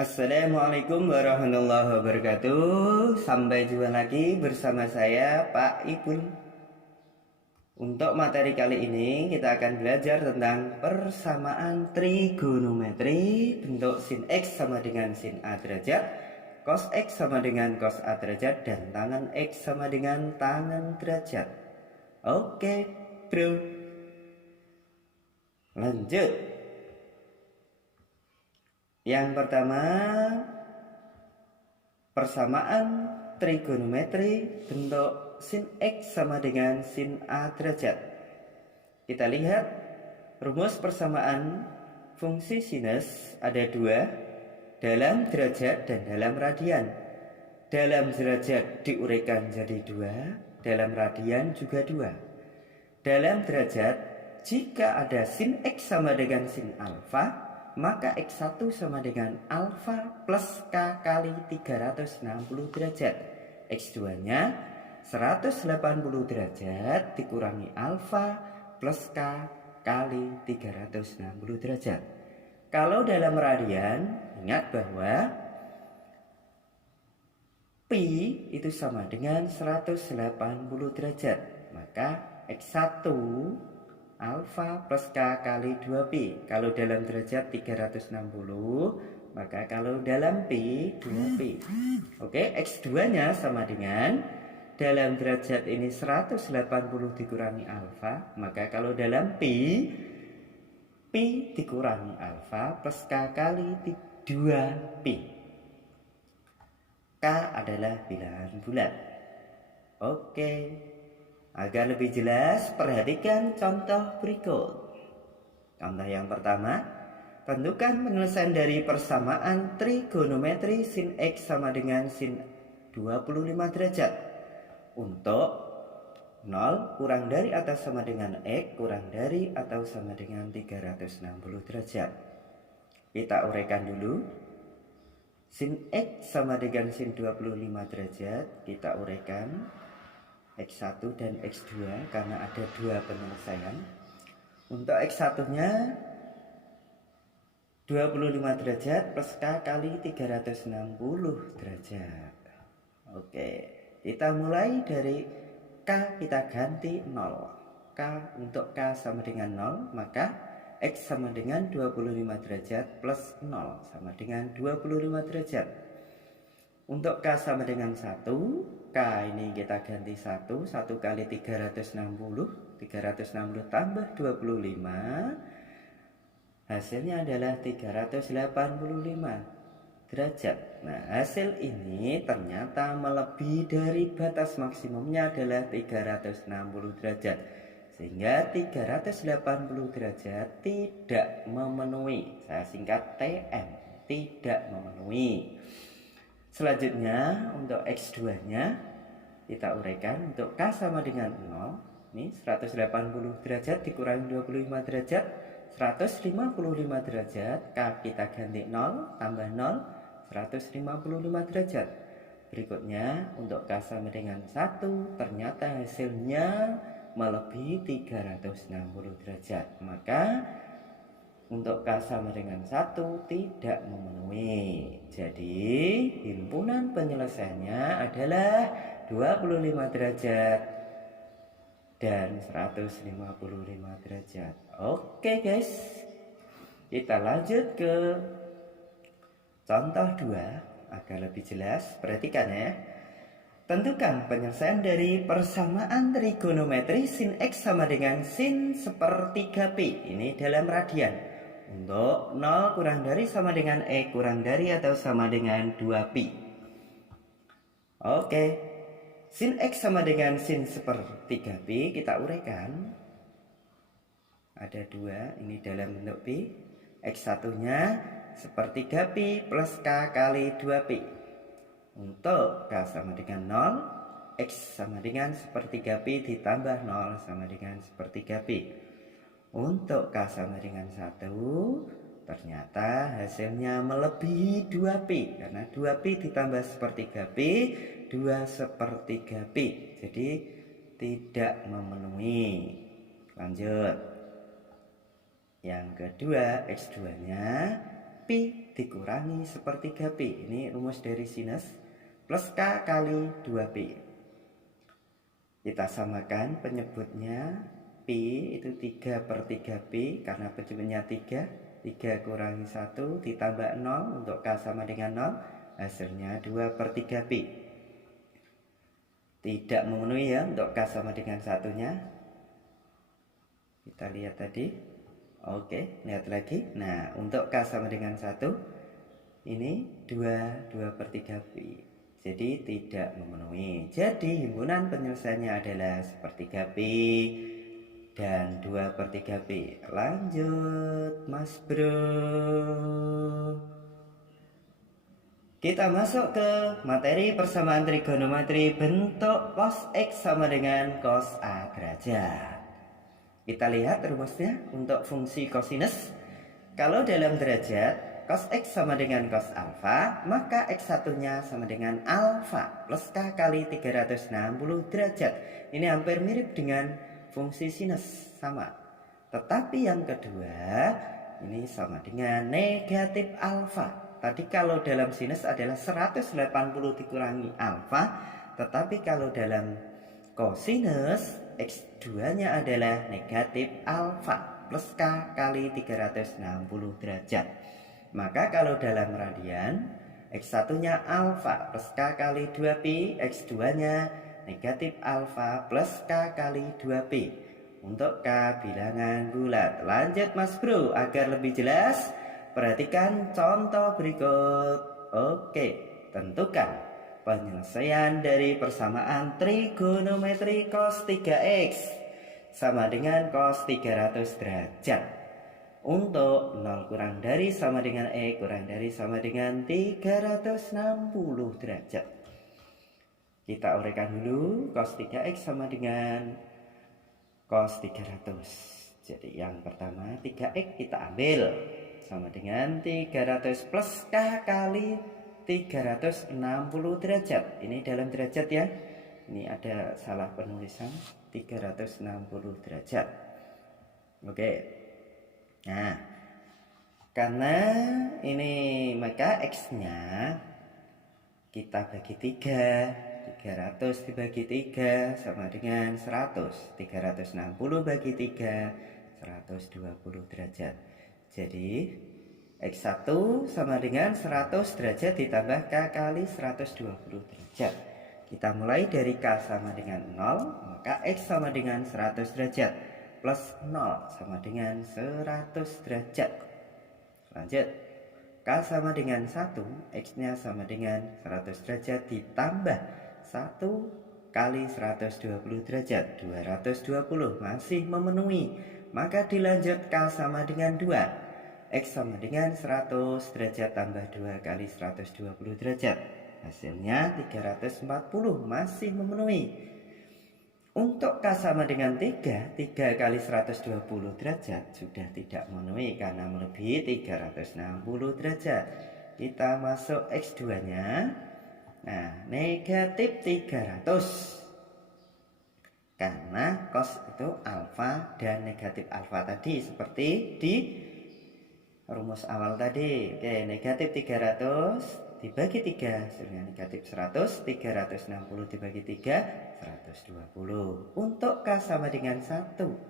Assalamualaikum warahmatullahi wabarakatuh. Sampai jumpa lagi bersama saya Pak Ipul. Untuk materi kali ini kita akan belajar tentang persamaan trigonometri. Bentuk sin X sama dengan sin A derajat, cos X sama dengan cos A derajat, dan tangan X sama dengan tangan derajat. Oke bro, lanjut. Yang pertama, persamaan trigonometri bentuk sin X sama dengan sin A derajat. Kita lihat rumus persamaan fungsi sinus ada dua, dalam derajat dan dalam radian. Dalam derajat diuraikan jadi dua, dalam radian juga dua. Dalam derajat, jika ada sin X sama dengan sin alfa, maka X1 sama dengan alfa plus K kali 360 derajat. X2 nya 180 derajat dikurangi alfa plus K kali 360 derajat. Kalau dalam radian, ingat bahwa pi itu sama dengan 180 derajat. Maka X1 alfa plus K kali 2pi. Kalau dalam derajat 360, maka kalau dalam pi 2pi. Oke, X2 nya sama dengan dalam derajat ini 180 dikurangi alfa, maka kalau dalam pi dikurangi alfa plus K kali 2pi. K adalah bilangan bulat. Oke. Agar lebih jelas, perhatikan contoh berikut. Contoh yang pertama, tentukan penyelesaian dari persamaan trigonometri sin X sama dengan sin 25 derajat. Untuk 0 kurang dari atau sama dengan X kurang dari atau sama dengan 360 derajat. Kita uraikan dulu. Sin X sama dengan sin 25 derajat, kita uraikan X1 dan X2 karena ada dua penyelesaian. Untuk X1 nya 25 derajat plus K kali 360 derajat. Oke, kita mulai dari K, kita ganti 0. K untuk K sama dengan 0, maka X sama dengan 25 derajat plus 0 sama dengan 25 derajat. Untuk K sama dengan 1, K ini kita ganti 1 kali 360 tambah 25, hasilnya adalah 385 derajat. Nah, hasil ini ternyata melebihi dari batas maksimumnya adalah 360 derajat, sehingga 380 derajat tidak memenuhi. Saya singkat TM, tidak memenuhi. Selanjutnya untuk X2 nya kita uraikan. Untuk K sama dengan 0, ini 180 derajat dikurangi 25 derajat, 155 derajat. K kita ganti 0 tambah 0, 155 derajat. Berikutnya untuk K sama dengan 1, ternyata hasilnya melebihi 360 derajat, maka untuk K sama dengan 1 tidak memenuhi. Jadi himpunan penyelesaiannya adalah 25 derajat dan 155 derajat. Oke guys, kita lanjut ke contoh 2 agar lebih jelas. Perhatikan ya. Tentukan penyelesaian dari persamaan trigonometri sin X sama dengan sin sepertiga pi. Ini dalam radian. Untuk 0 kurang dari sama dengan E kurang dari atau sama dengan 2pi. Oke. Sin X sama dengan sin sepertiga pi, kita uraikan. Ada dua, ini dalam bentuk pi. X1 nya sepertiga pi plus K kali 2pi. Untuk K sama dengan 0, X sama dengan sepertiga pi ditambah 0 sama dengan sepertiga pi. Untuk K sama dengan 1, ternyata hasilnya melebihi 2pi. Karena 2pi ditambah sepertiga pi, 2 sepertiga pi. Jadi tidak memenuhi. Lanjut. Yang kedua, X2 nya Pi dikurangi sepertiga Pi. Ini rumus dari sinus plus K kali 2Pi. Kita samakan penyebutnya. Pi itu 3/3Pi karena penyebutnya 3 kurangi 1 ditambah 0 untuk K sama dengan 0, hasilnya 2/3Pi. Tidak memenuhi ya untuk K sama dengan satunya. Kita lihat tadi. Oke, lihat lagi. Nah, untuk K sama dengan 1 ini 2/3Pi. Jadi tidak memenuhi. Jadi himpunan penyelesaiannya adalah sepertiga Pi dan 2/3Pi. Lanjut Mas Bro. Kita masuk ke materi persamaan trigonometri bentuk cos X sama dengan cos A derajat. Kita lihat rumusnya untuk fungsi kosinus. Kalau dalam derajat, cos X sama dengan cos alfa, maka X1-nya sama dengan alfa plus K kali 360 derajat. Ini hampir mirip dengan fungsi sinus, sama. Tetapi yang kedua, ini sama dengan negatif alfa. Tadi kalau dalam sinus adalah 180 dikurangi alfa, tetapi kalau dalam kosinus X2-nya adalah negatif alfa plus K kali 360 derajat. Maka kalau dalam radian, X1-nya alfa plus K kali 2Pi, X2-nya negatif alfa plus K kali 2Pi. Untuk K bilangan bulat. Lanjut Mas Bro, agar lebih jelas, perhatikan contoh berikut. Oke, tentukan penyelesaian dari persamaan trigonometri cos 3X sama dengan cos 300 derajat. Untuk 0 kurang dari sama dengan E kurang dari sama dengan 360 derajat. Kita uraikan dulu. Cos 3X sama dengan cos 300. Jadi yang pertama 3X kita ambil sama dengan 300 plus K kali 360 derajat. Ini dalam derajat ya. Ini ada salah penulisan, 360 derajat. Oke. Nah, karena ini maka X-nya kita bagi 3. 300 dibagi 3 sama dengan 100. 360 bagi 3, 120 derajat. Jadi X1 sama dengan 100 derajat ditambah K kali 120 derajat. Kita mulai dari K sama dengan 0, maka X sama dengan 100 derajat plus 0 sama dengan 100 derajat. Lanjut, K sama dengan 1, X-nya sama dengan 100 derajat ditambah 1 kali 120 derajat, 220, masih memenuhi. Maka dilanjut K sama dengan 2, X sama dengan 100 derajat tambah 2 kali 120 derajat. Hasilnya 340, masih memenuhi. Untuk K sama dengan 3 kali 120 derajat sudah tidak memenuhi karena melebihi 360 derajat. Kita masuk X2-nya. Nah, negatif 300. Karena cos itu alfa dan negatif alfa tadi seperti di rumus awal tadi. Oke, negatif 300 dibagi 3 hasilnya negatif 100. 360 dibagi 3, 120. Untuk K sama dengan 1,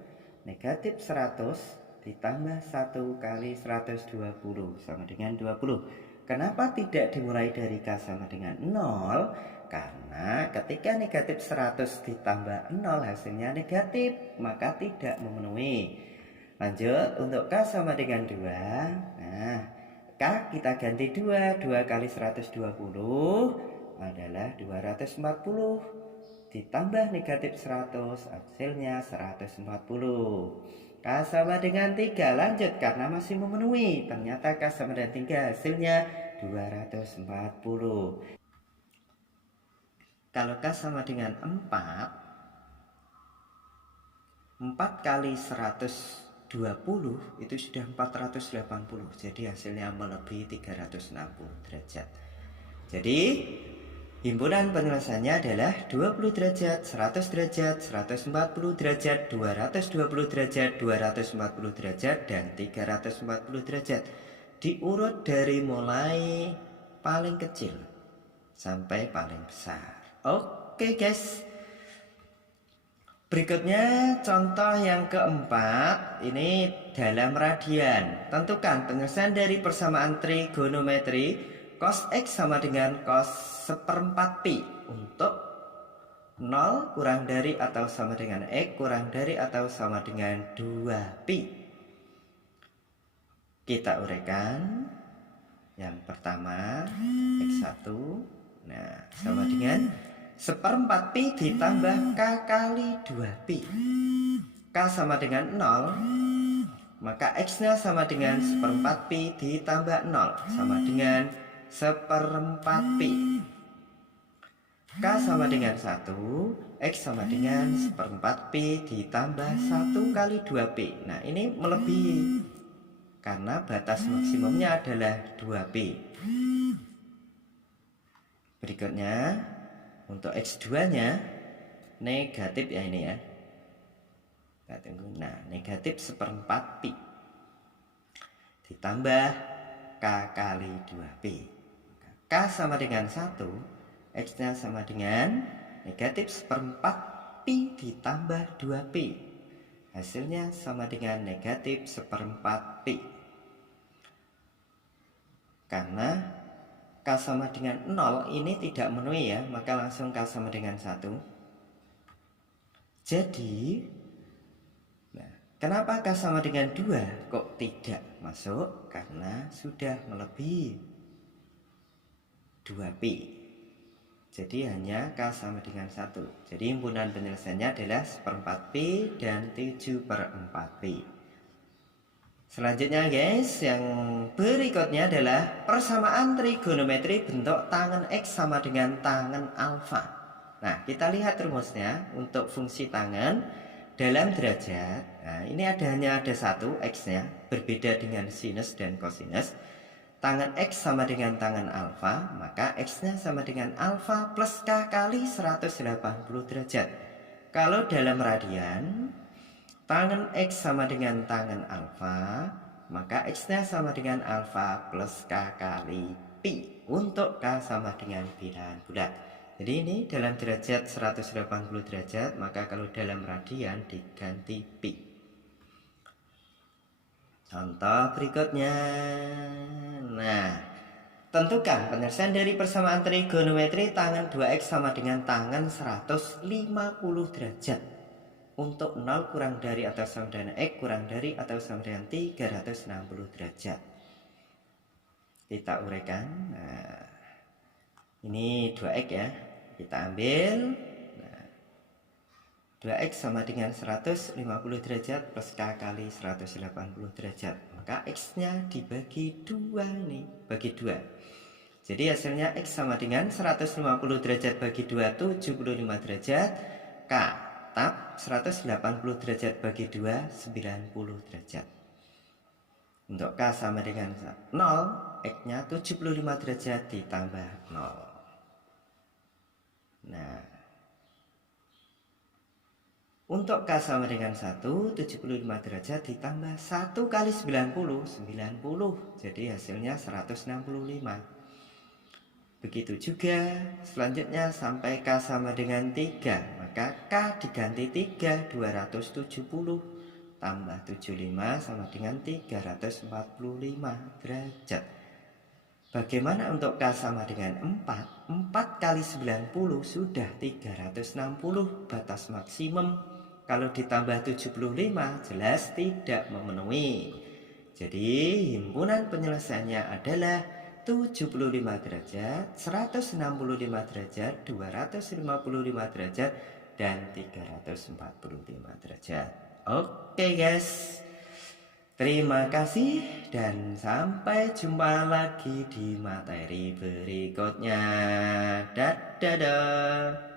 negatif 100 ditambah 1 kali 120 sama dengan 20. Kenapa tidak dimulai dari K sama dengan 0? Karena ketika negatif 100 ditambah 0 hasilnya negatif, maka tidak memenuhi. Lanjut, untuk K sama dengan 2. Nah, K kita ganti 2 kali 120 adalah 240 ditambah negatif 100 hasilnya 140. K sama dengan 3, lanjut karena masih memenuhi. Ternyata K sama dengan 3 hasilnya 240. Kalau K sama dengan 4 kali 120 itu sudah 480. Jadi hasilnya melebihi 360 derajat. Jadi himpunan penyelesaiannya adalah 20 derajat, 100 derajat, 140 derajat, 220 derajat, 240 derajat, dan 340 derajat. diurut dari mulai paling kecil sampai paling besar. Oke guys. Berikutnya contoh yang keempat, ini dalam radian. Tentukan penyelesaian dari persamaan trigonometri cos X sama dengan cos 1/4 pi untuk 0 kurang dari atau sama dengan X kurang dari atau sama dengan 2 pi. Kita uraikan. Yang pertama X1, nah sama dengan 1/4 pi ditambah K kali 2 pi. K sama dengan 0, maka X-nya sama dengan 1/4 pi ditambah 0, sama dengan 1/4 pi. K sama dengan 1, X sama dengan 1/4 pi ditambah 1 kali 2 pi. Nah ini melebihi, karena batas maksimumnya adalah 2 pi. Berikutnya untuk X2 nya negatif ya ini ya. Nah negatif 1/4 pi ditambah K kali 2 pi. K sama dengan 1, X nya sama dengan negatif 1/4 pi ditambah 2 pi. Hasilnya sama dengan negatif 1/4 pi. Karena K sama dengan 0 ini tidak memenuhi ya, maka langsung K sama dengan 1. Jadi, nah, kenapa K sama dengan 2 kok tidak masuk? Karena sudah melebihi 2 pi. Jadi hanya K sama dengan 1. Jadi himpunan penyelesaiannya adalah 1/4 pi dan 7/4 pi. Selanjutnya guys, yang berikutnya adalah persamaan trigonometri bentuk tangen X sama dengan tangen alfa. Nah, kita lihat rumusnya untuk fungsi tangen dalam derajat. Nah, ini hanya ada satu X-nya, berbeda dengan sinus dan kosinus. Tangen X sama dengan tangen alfa, maka X-nya sama dengan alfa plus K kali 180 derajat. Kalau dalam radian, tangen X sama dengan tangen alfa, maka X-nya sama dengan alfa plus K kali pi untuk K sama dengan bilangan bulat. Jadi ini dalam derajat 180 derajat, maka kalau dalam radian diganti pi. Contoh berikutnya. Nah, tentukan penyelesaian dari persamaan trigonometri tangen 2X sama dengan tangen 150 derajat. Untuk 0 kurang dari atau sama dengan X kurang dari atau sama dengan 360 derajat. Kita uraikan. Nah, ini 2X ya. Kita ambil. Nah, 2X sama dengan 150 derajat plus K kali 180 derajat. Maka X-nya dibagi 2 nih. Bagi 2. Jadi hasilnya X sama dengan 150 derajat bagi 2, 75 derajat. K tetap 180 derajat bagi 2, 90 derajat. Untuk K sama dengan 0, X nya 75 derajat ditambah 0. Nah, untuk K sama dengan 1, 75 derajat ditambah 1 kali 90, 90. Jadi hasilnya 165. Begitu juga selanjutnya sampai K sama dengan 3, maka K diganti 3, 270 tambah 75 sama dengan 345 derajat. Bagaimana untuk K sama dengan 4? 4 kali 90 sudah 360, batas maksimum. Kalau ditambah 75 jelas tidak memenuhi. Jadi himpunan penyelesaiannya adalah 75 derajat, 165 derajat, 255 derajat, dan 345 derajat. Oke guys, terima kasih dan sampai jumpa lagi di materi berikutnya. Dadah.